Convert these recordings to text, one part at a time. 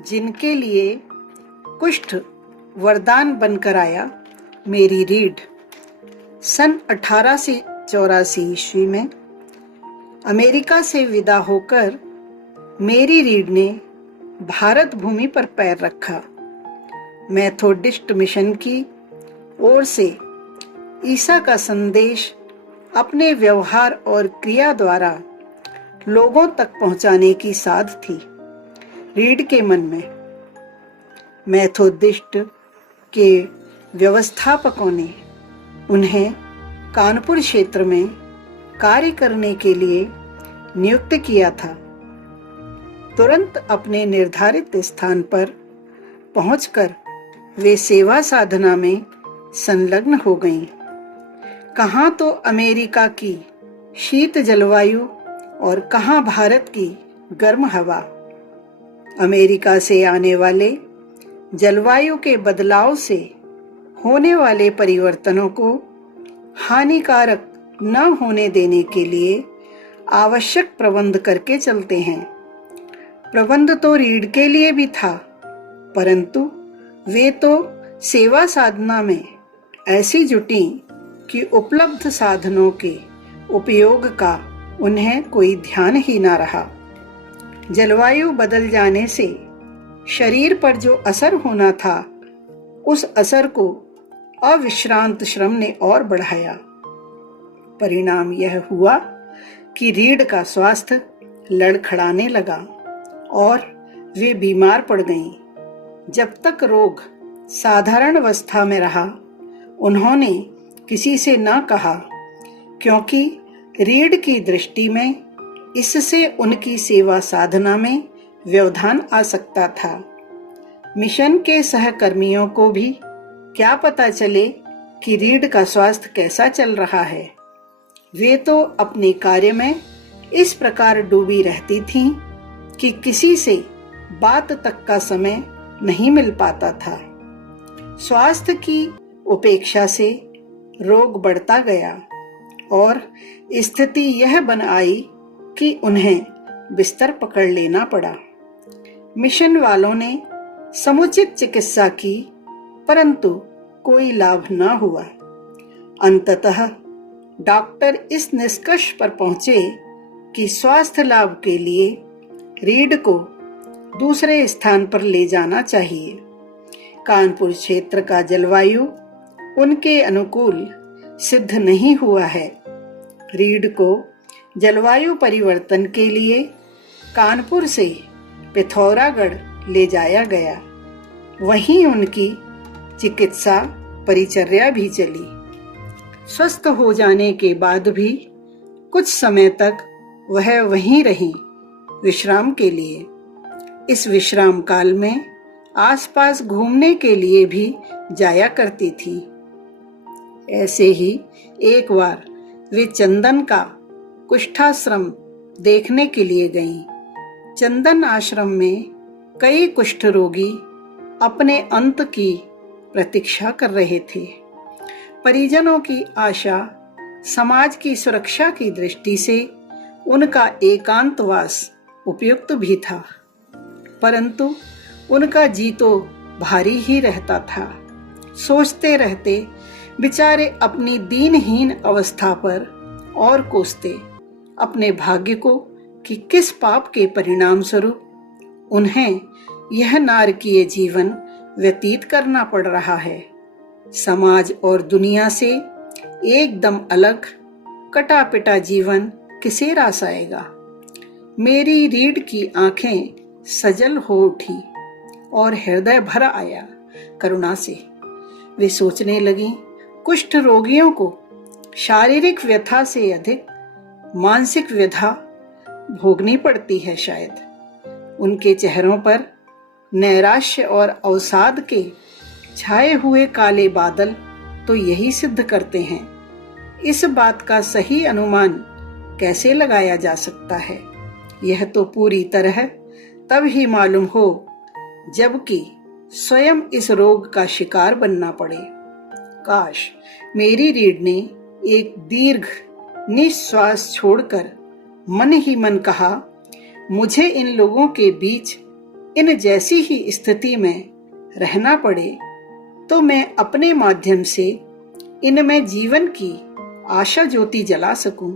जिनके लिए कुष्ठ वरदान बनकर आया, मेरी रीढ़। सन 1884 ईस्वी में अमेरिका से विदा होकर मेरी रीढ़ ने भारत भूमि पर पैर रखा। मेथोडिस्ट मिशन की ओर से ईसा का संदेश अपने व्यवहार और क्रिया द्वारा लोगों तक पहुंचाने की साध थी रीढ़ के मन में। मेथोडिस्ट के व्यवस्थापकों ने उन्हें कानपुर क्षेत्र में कार्य करने के लिए नियुक्त किया था। तुरंत अपने निर्धारित स्थान पर पहुंचकर वे सेवा साधना में संलग्न हो गईं। कहाँ तो अमेरिका की शीत जलवायु और कहाँ भारत की गर्म हवा। अमेरिका से आने वाले जलवायु के बदलाव से होने वाले परिवर्तनों को हानिकारक न होने देने के लिए आवश्यक प्रबंध करके चलते हैं। प्रबंध तो रीढ़ के लिए भी था, परंतु वे तो सेवा साधना में ऐसी जुटी कि उपलब्ध साधनों के उपयोग का उन्हें कोई ध्यान ही ना रहा। जलवायु बदल जाने से शरीर पर जो असर होना था, उस असर को अविश्रांत श्रम ने और बढ़ाया। परिणाम यह हुआ कि रीढ़ का स्वास्थ्य लड़खड़ाने लगा और वे बीमार पड़ गईं। जब तक रोग साधारण अवस्था में रहा, उन्होंने किसी से ना कहा, क्योंकि रीढ़ की दृष्टि में इससे उनकी सेवा साधना में व्यवधान आ सकता था। मिशन के सहकर्मियों को भी क्या पता चले कि रीढ़ का स्वास्थ्य कैसा चल रहा है। वे तो अपने कार्य में इस प्रकार डूबी रहती थीं कि किसी से बात तक का समय नहीं मिल पाता था। स्वास्थ्य की उपेक्षा से रोग बढ़ता गया और स्थिति यह बन आई कि उन्हें बिस्तर पकड़ लेना पड़ा। मिशन वालों ने समुचित चिकित्सा की, परंतु कोई लाभ न हुआ। अंततः डॉक्टर इस निष्कर्ष पर पहुंचे कि स्वास्थ्य लाभ के लिए रीढ़ को दूसरे स्थान पर ले जाना चाहिए। कानपुर क्षेत्र का जलवायु उनके अनुकूल सिद्ध नहीं हुआ है। रीढ़ को जलवायु परिवर्तन के लिए कानपुर से पिथौरागढ़ ले जाया गया। वहीं उनकी चिकित्सा परिचर्या भी चली। स्वस्थ हो जाने के बाद भी कुछ समय तक वह वहीं रही विश्राम के लिए। इस विश्राम काल में आसपास घूमने के लिए भी जाया करती थी। ऐसे ही एक बार वे चंदन का कुष्ठाश्रम देखने के लिए गईं। चंदन आश्रम में कई कुष्ठ रोगी अपने अंत की प्रतीक्षा कर रहे थे। परिजनों की आशा, समाज की सुरक्षा की दृष्टि से उनका एकांतवास उपयुक्त भी था, परंतु उनका जी तो भारी ही रहता था। सोचते रहते बेचारे अपनी दीनहीन अवस्था पर और कोसते अपने भाग्य को कि किस पाप के परिणाम स्वरूप उन्हें यह नारकीय जीवन व्यतीत करना पड़ रहा है। समाज और दुनिया से एकदम अलग कटा पिटा जीवन किसे रास आएगा। मेरी रीढ़ की आंखें सजल हो उठी और हृदय भर आया करुणा से। वे सोचने लगी, कुष्ठ रोगियों को शारीरिक व्यथा से अधिक मानसिक व्यथा भोगनी पड़ती है शायद। उनके चेहरों पर नैराश्य और अवसाद के छाए हुए काले बादल तो यही सिद्ध करते हैं। इस बात का सही अनुमान कैसे लगाया जा सकता है, यह तो पूरी तरह तब ही मालूम हो जबकि स्वयं इस रोग का शिकार बनना पड़े। काश मेरी रीढ़ ने एक दीर्घ निश्वास छोड़कर मन ही मन कहा, मुझे इन लोगों के बीच इन जैसी ही स्थिति में रहना पड़े तो मैं अपने माध्यम से इनमें जीवन की आशा ज्योति जला सकूं।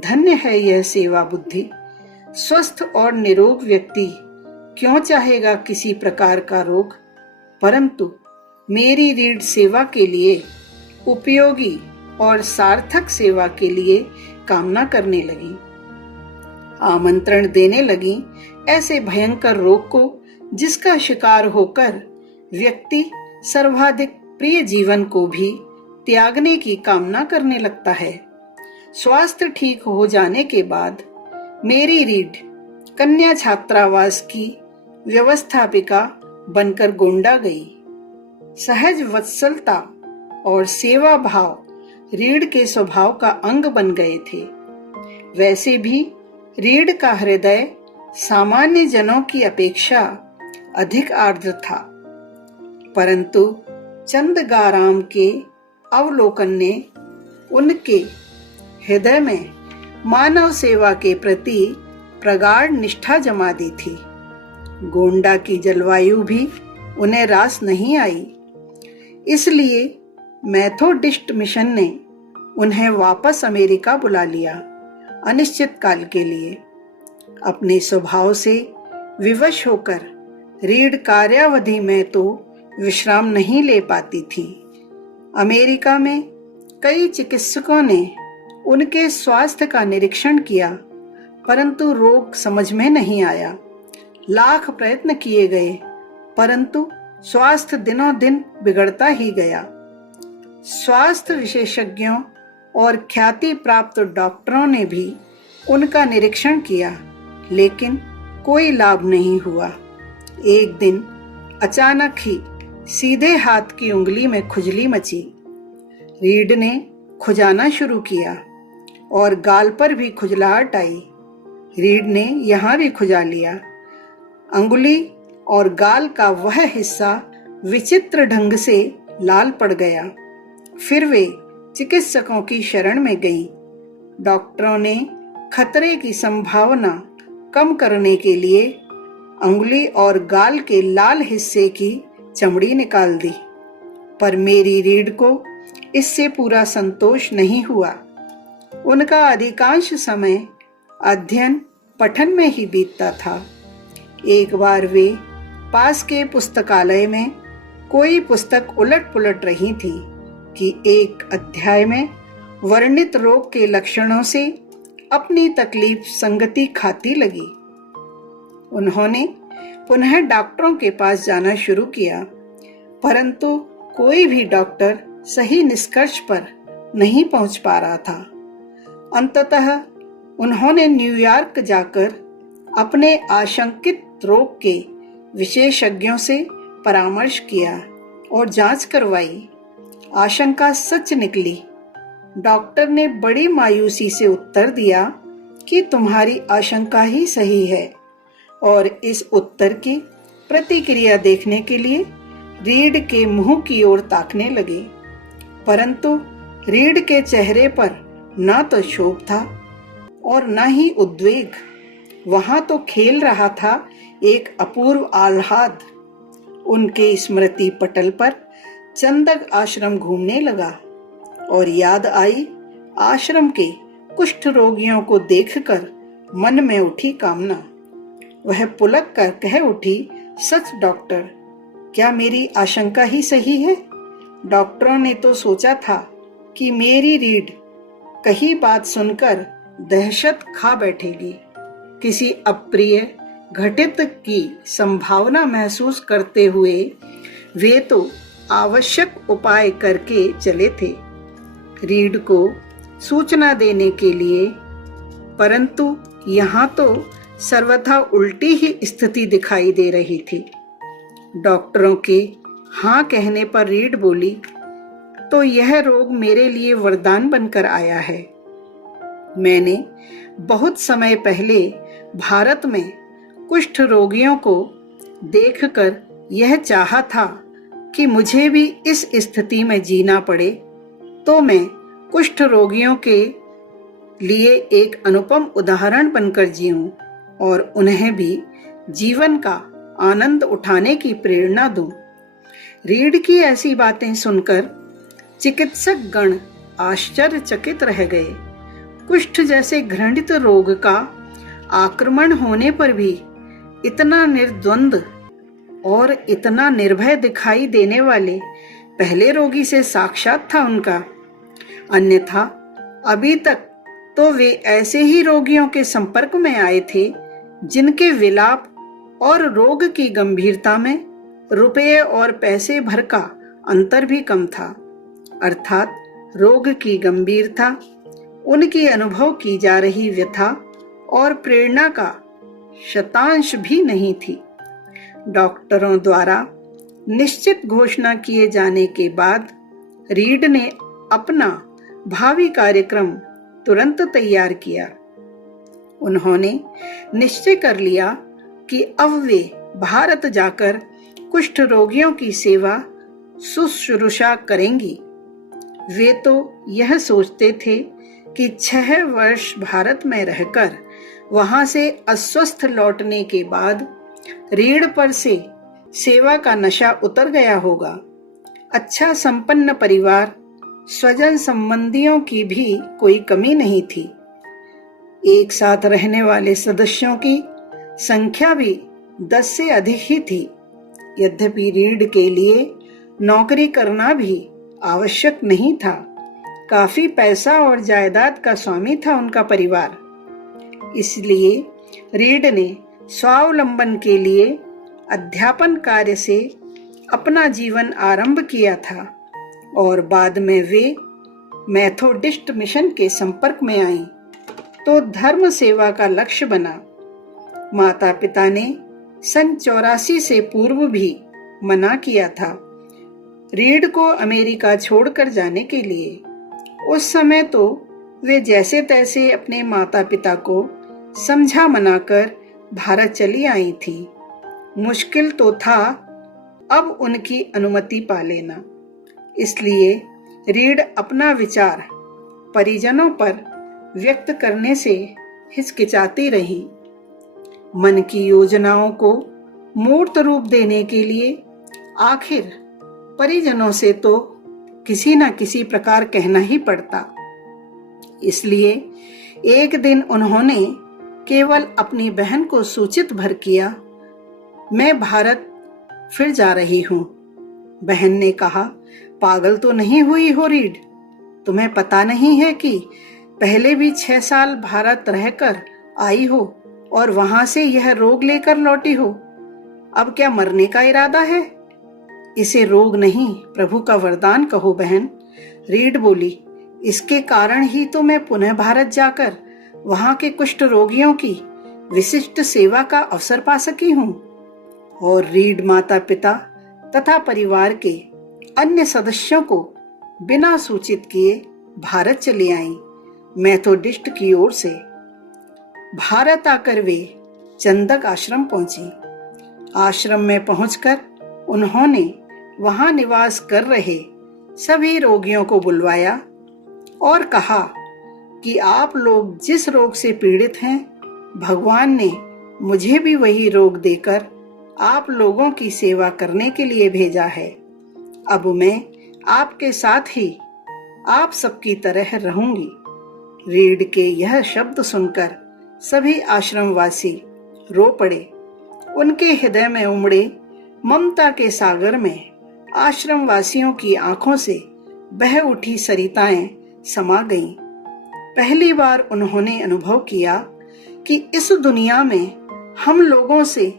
धन्य है यह सेवा बुद्धि। स्वस्थ और निरोग व्यक्ति क्यों चाहेगा किसी प्रकार का रोग, परंतु मेरी रीढ़ सेवा के लिए, उपयोगी और सार्थक सेवा के लिए कामना करने लगी, आमंत्रण देने लगी ऐसे भयंकर रोग को जिसका शिकार होकर व्यक्ति सर्वाधिक प्रिय जीवन को भी त्यागने की कामना करने लगता है। स्वास्थ्य ठीक हो जाने के बाद मेरी रीढ़ कन्या छात्रावास की व्यवस्थापिका बनकर गोंडा गई। सहज वत्सलता और सेवा भाव रीढ़ के स्वभाव का अंग बन गए थे। वैसे भी रीढ़ का हृदय सामान्य जनों की अपेक्षा अधिक आर्द्र था, परंतु चंदगाराम के अवलोकन ने उनके हृदय में मानव सेवा के प्रति प्रगाढ़ निष्ठा जमा दी थी। गोंडा की जलवायु भी उन्हें रास नहीं आई, इसलिए मेथोडिस्ट मिशन ने उन्हें वापस अमेरिका बुला लिया अनिश्चित काल के लिए। अपने स्वभाव से विवश होकर रीढ़ कार्यावधि में तो विश्राम नहीं ले पाती थी। अमेरिका में कई चिकित्सकों ने उनके स्वास्थ्य का निरीक्षण किया, परंतु रोग समझ में नहीं आया। लाख प्रयत्न किए गए, परंतु स्वास्थ्य दिनों दिन बिगड़ता ही गया। स्वास्थ्य विशेषज्ञों और ख्याति प्राप्त डॉक्टरों ने भी उनका निरीक्षण किया, लेकिन कोई लाभ नहीं हुआ। एक दिन अचानक ही सीधे हाथ की उंगली में खुजली मची। रीढ़ ने खुजाना शुरू किया और गाल पर भी खुजलाहट आई। रीढ़ ने यहाँ भी खुजा लिया। अंगुली और गाल का वह हिस्सा विचित्र ढंग से लाल पड़ गया। फिर वे चिकित्सकों की शरण में गईं। डॉक्टरों ने खतरे की संभावना कम करने के लिए अंगुली और गाल के लाल हिस्से की चमड़ी निकाल दी, पर मेरी रीढ़ को इससे पूरा संतोष नहीं हुआ। उनका अधिकांश समय अध्ययन पठन में ही बीतता था। एक बार वे पास के पुस्तकालय में कोई पुस्तक उलट पुलट रही थी कि एक अध्याय में वर्णित रोग के लक्षणों से अपनी तकलीफ संगति खाती लगी। उन्होंने पुनः डॉक्टरों के पास जाना शुरू किया, परंतु कोई भी डॉक्टर सही निष्कर्ष पर नहीं पहुंच पा रहा था। अंततः उन्होंने न्यूयॉर्क जाकर अपने आशंकित रोग के विशेषज्ञों से परामर्श किया और जांच करवाई। आशंका सच निकली। डॉक्टर ने बड़ी मायूसी से उत्तर दिया कि तुम्हारी आशंका ही सही है, और इस उत्तर की प्रतिक्रिया देखने के लिए रीढ़ के मुंह की ओर ताकने लगे, परंतु रीढ़ के चेहरे पर न तो क्षोभ था और न ही उद्वेग। वहां तो खेल रहा था एक अपूर्व आह्लाद। उनके स्मृति पटल पर चंदक आश्रम घूमने लगा और याद आई आश्रम के कुष्ठ रोगियों को देखकर मन में उठी कामना। वह पुलक कर कह उठी, सच डॉक्टर, क्या मेरी आशंका ही सही है? डॉक्टरों ने तो सोचा था कि मेरी रीढ़ कही बात सुनकर दहशत खा बैठेगी। किसी अप्रिय घटित की संभावना महसूस करते हुए वे तो आवश्यक उपाय करके चले थे रीढ़ को सूचना देने के लिए, परंतु यहाँ तो सर्वथा उल्टी ही स्थिति दिखाई दे रही थी। डॉक्टरों के हाँ कहने पर रीढ़ बोली, तो यह रोग मेरे लिए वरदान बनकर आया है। मैंने बहुत समय पहले भारत में कुष्ठ रोगियों को देखकर यह चाहा था कि मुझे भी इस स्थिति में जीना पड़े तो मैं कुष्ठ रोगियों के लिए एक अनुपम उदाहरण बनकर जीऊं और उन्हें भी जीवन का आनंद उठाने की प्रेरणा दूं। रीड की ऐसी बातें सुनकर चिकित्सक गण आश्चर्यचकित रह गए। कुष्ठ जैसे घृणित रोग का आक्रमण होने पर भी इतना निर्द्वंद और इतना निर्भय दिखाई देने वाले पहले रोगी से साक्षात था उनका। अन्यथा अभी तक तो वे ऐसे ही रोगियों के संपर्क में आए थे जिनके विलाप और रोग की गंभीरता में रुपये और पैसे भर का अंतर भी कम था। अर्थात रोग की गंभीरता, उनकी अनुभव की जा रही व्यथा और प्रेरणा का शतांश भी नहीं थी। डॉक्टरों द्वारा निश्चित घोषणा किए जाने के बाद रीड ने अपना भावी कार्यक्रम तुरंत तैयार किया। उन्होंने निश्चय कर लिया कि अब वे भारत जाकर कुष्ठ रोगियों की सेवा शुश्रूषा करेंगी। वे तो यह सोचते थे कि 6 वर्ष भारत में रहकर वहां से अस्वस्थ लौटने के बाद रीढ़ पर से सेवा का नशा उतर गया होगा। अच्छा संपन्न परिवार, स्वजन संबंधियों की भी कोई कमी नहीं थी। एक साथ रहने वाले सदस्यों की संख्या भी 10 से अधिक ही थी। यद्यपि रीड के लिए नौकरी करना भी आवश्यक नहीं था। काफी पैसा और जायदाद का स्वामी था उनका परिवार। इसलिए रीड ने स्वावलंबन के लिए अध्यापन कार्य से अपना जीवन आरंभ किया था और बाद में वे मेथोडिस्ट मिशन के संपर्क में आईं, तो धर्म सेवा का लक्ष्य बना। माता पिता ने सन 84 से पूर्व भी मना किया था रीड को अमेरिका छोड़कर जाने के लिए। उस समय तो वे जैसे तैसे अपने माता पिता को समझा मनाकर भारत चली आई थी। मुश्किल तो था अब उनकी अनुमति पा लेना। इसलिए रीड अपना विचार परिजनों पर व्यक्त करने से हिचकिचाती रही। मन की योजनाओं को मूर्त रूप देने के लिए आखिर परिजनों से तो किसी न किसी प्रकार कहना ही पड़ता। इसलिए एक दिन उन्होंने केवल अपनी बहन को सूचित भर किया, मैं भारत फिर जा रही हूं। बहन ने कहा, पागल तो नहीं हुई हो रीड? तुम्हें पता नहीं है कि पहले भी 6 साल भारत रहकर आई हो और वहां से यह रोग लेकर लौटी हो। अब क्या मरने का इरादा है? इसे रोग नहीं, प्रभु का वरदान कहो बहन। रीड बोली, इसके कारण ही तो मैं पुनः भारत जाकर वहां के कुष्ठ रोगियों की विशिष्ट सेवा का अवसर पा सकी हूँ। और रीड माता पिता तथा परिवार के अन्य सदस्यों को बिना सूचित किए भारत चले आई। मेथोडिस्ट की ओर से भारत आकर वे चंदक आश्रम पहुंची। आश्रम में पहुंचकर उन्होंने वहां निवास कर रहे सभी रोगियों को बुलवाया और कहा कि आप लोग जिस रोग से पीड़ित हैं, भगवान ने मुझे भी वही रोग देकर आप लोगों की सेवा करने के लिए भेजा है। अब मैं आपके साथ ही आप सबकी तरह रहूंगी। रीड के यह शब्द सुनकर सभी आश्रमवासी रो पड़े। उनके हृदय में उमड़े ममता के सागर में आश्रमवासियों की आंखों से बह उठी सरिताएं समा गईं। पहली बार उन्होंने अनुभव किया कि इस दुनिया में हम लोगों से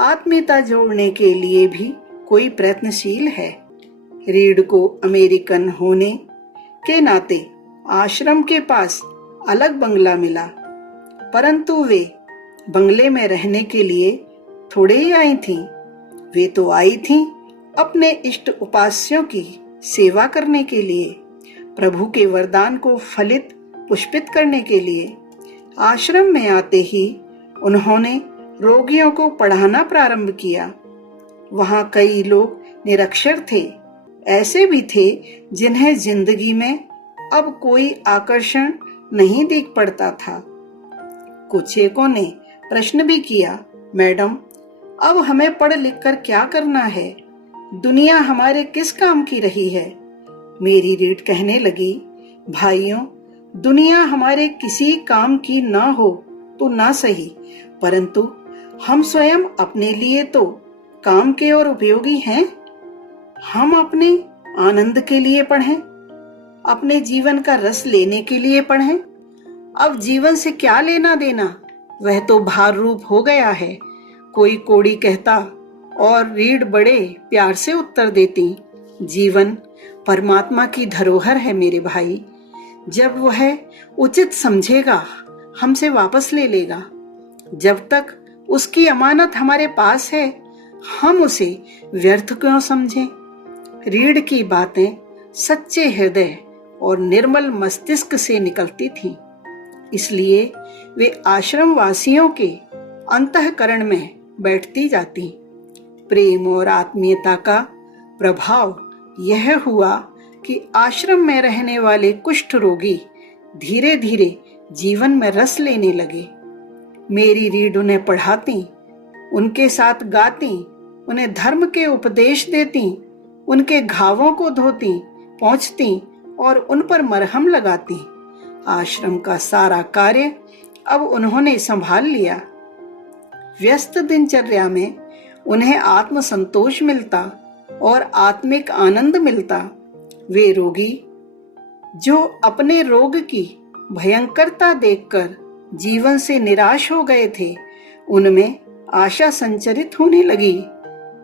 आत्मीयता जोड़ने के लिए भी कोई प्रयत्नशील है। रीड को अमेरिकन होने के नाते आश्रम के पास अलग बंगला मिला, परंतु वे बंगले में रहने के लिए थोड़े ही आई थीं। वे तो आई थीं अपने इष्ट उपास्यों की सेवा करने के लिए, प्रभु के वरदान को फलित पुष्पित करने के लिए। आश्रम में आते ही उन्होंने रोगियों को पढ़ाना प्रारंभ किया। वहां कई लोग निरक्षर थे, ऐसे भी थे जिन्हें जिंदगी में अब कोई आकर्षण नहीं दिख पड़ता था। कुछ एकों ने प्रश्न भी किया, मैडम अब हमें पढ़ लिख कर क्या करना है? दुनिया हमारे किस काम की रही है? मेरी रीढ़ कहने लगी, भाइयों, दुनिया हमारे किसी काम की ना हो तो ना सही, परंतु हम स्वयं अपने लिए तो काम के और उपयोगी हैं। हम अपने आनंद के लिए पढ़ें, अपने जीवन का रस लेने के लिए पढ़ें। अब जीवन से क्या लेना देना, वह तो भार रूप हो गया है। कोई कोड़ी कहता और रीढ़ बड़े प्यार से उत्तर देती, जीवन परमात्मा की धरोहर है मेरे भाई। जब वह उचित समझेगा हमसे वापस ले लेगा। जब तक उसकी अमानत हमारे पास है, हम उसे व्यर्थ क्यों समझें? रीढ़ की बातें सच्चे हृदय और निर्मल मस्तिष्क से निकलती थीं, इसलिए वे आश्रम वासियों के अंतःकरण में बैठती जाती। प्रेम और आत्मीयता का प्रभाव यह हुआ कि आश्रम में रहने वाले कुष्ठ रोगी धीरे धीरे जीवन में रस लेने लगे। मेरी रीढ़ उन्हें पढ़ाती, उनके साथ गाती, उन्हें धर्म के उपदेश देती, उनके घावों को धोती, पोंछती और उन पर मरहम लगाती। आश्रम का सारा कार्य अब उन्होंने संभाल लिया। व्यस्त दिनचर्या में उन्हें आत्म संतोष मिलता और आत्मिक आनंद मिलता। वे रोगी जो अपने रोग की भयंकरता देखकर जीवन से निराश हो गए थे, उनमें आशा संचरित होने लगी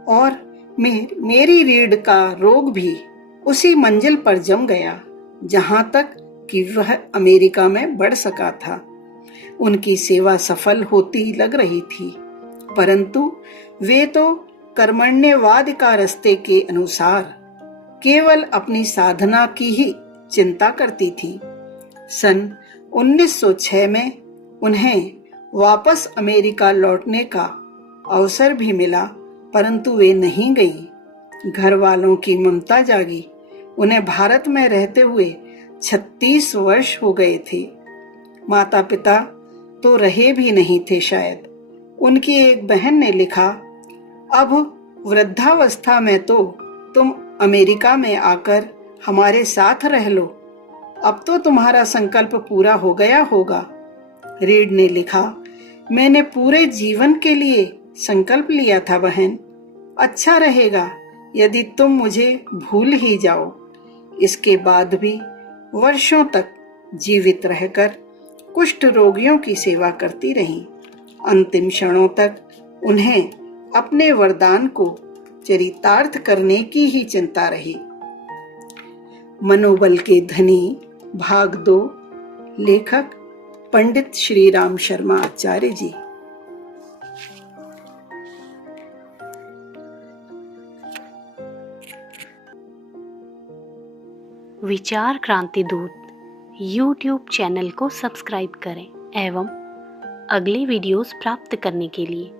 और मेरी रीढ़ का रोग भी उसी मंजिल पर जम गया जहां तक कि वह अमेरिका में बढ़ सका था। उनकी सेवा सफल होती लग रही थी, परंतु वे तो कर्मण्यवाद का रास्ते के अनुसार केवल अपनी साधना की ही चिंता करती थी। सन 1906 में उन्हें वापस अमेरिका लौटने का अवसर भी मिला, परंतु वे नहीं गईं। घर वालों की ममता जागी। उन्हें भारत में रहते हुए 36 वर्ष हो गए थे। माता पिता तो रहे भी नहीं थे शायद। उनकी एक बहन ने लिखा, अब वृद्धावस्था में तो तुम अमेरिका में आकर हमारे साथ रह लो। अब तो तुम्हारा संकल्प पूरा हो गया होगा। रीढ़ ने लिखा, मैंने पूरे जीवन के लिए संकल्प लिया था बहन। अच्छा रहेगा यदि तुम मुझे भूल ही जाओ। इसके बाद भी वर्षों तक जीवित रहकर कुष्ठ रोगियों की सेवा करती रही। अंतिम क्षणों तक उन्हें अपने वरदान को चरितार्थ करने की ही चिंता रही। मनोबल के धनी भाग 2, लेखक पंडित श्री राम शर्मा आचार्य जी। विचार क्रांति दूत YouTube चैनल को सब्सक्राइब करें एवं अगली वीडियोस प्राप्त करने के लिए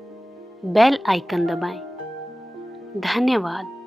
बेल आइकन दबाएं। धन्यवाद।